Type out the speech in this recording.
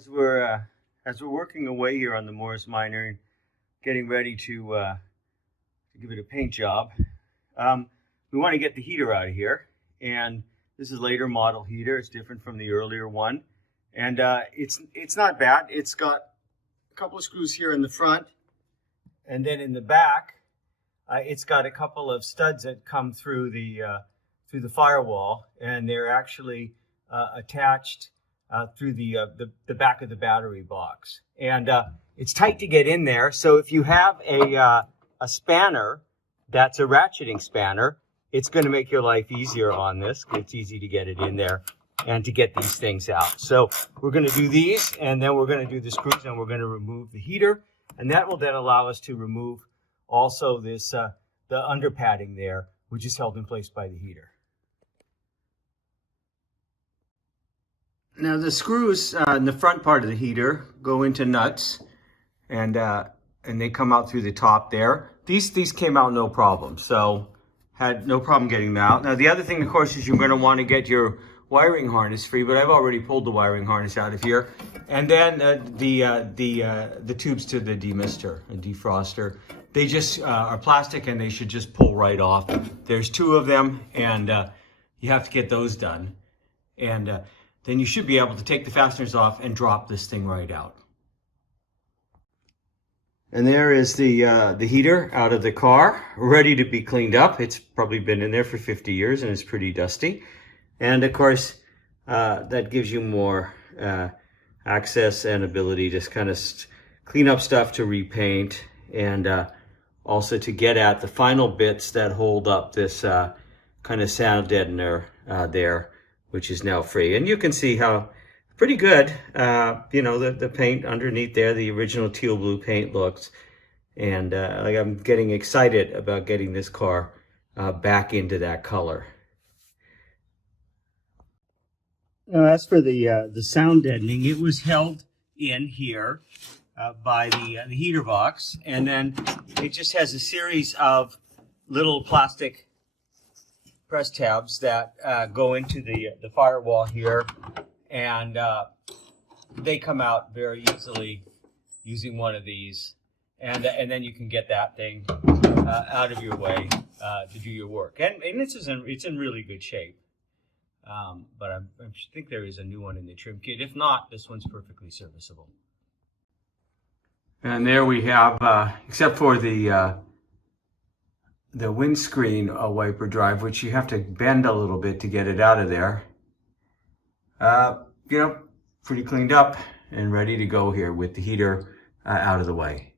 As we're working away here on the Morris Minor and getting ready to give it a paint job, we want to get the heater out of here. And this is a later model heater. It's different from the earlier one, and it's not bad. It's got a couple of screws here in the front, and then in the back, it's got a couple of studs that come through the firewall, and they're actually attached through the back of the battery box. And it's tight to get in there. So if you have a spanner that's a ratcheting spanner, it's going to make your life easier on this. It's easy to get it in there and to get these things out. So we're going to do these, and then we're going to do the screws, and we're going to remove the heater. And that will then allow us to remove also this the under padding there, which is held in place by the heater. Now the screws in the front part of the heater go into nuts, and they come out through the top there. These came out no problem, so had no problem getting them out. Now the other thing, of course, is you're going to want to get your wiring harness free, but I've already pulled the wiring harness out of here. And then the tubes to the demister and defroster, they just are plastic, and they should just pull right off. There's two of them, and you have to get those done. And then you should be able to take the fasteners off and drop this thing right out. And there is the heater out of the car, ready to be cleaned up. It's probably been in there for 50 years and it's pretty dusty. And of course, that gives you more access and ability to kind of clean up stuff, to repaint, and also to get at the final bits that hold up this kind of sound deadener there, which is now free. And you can see how pretty good, you know, the paint underneath there, the original teal blue paint looks. And like, I'm getting excited about getting this car back into that color. Now, as for the sound deadening, it was held in here by the heater box, and then it just has a series of little plastic press tabs that go into the firewall here, and they come out very easily using one of these, and then you can get that thing out of your way to do your work. And it's in really good shape. But I think there is a new one in the trim kit. If not, this one's perfectly serviceable. And there we have, except for the windscreen wiper drive, which you have to bend a little bit to get it out of there. You know, pretty cleaned up and ready to go here with the heater out of the way.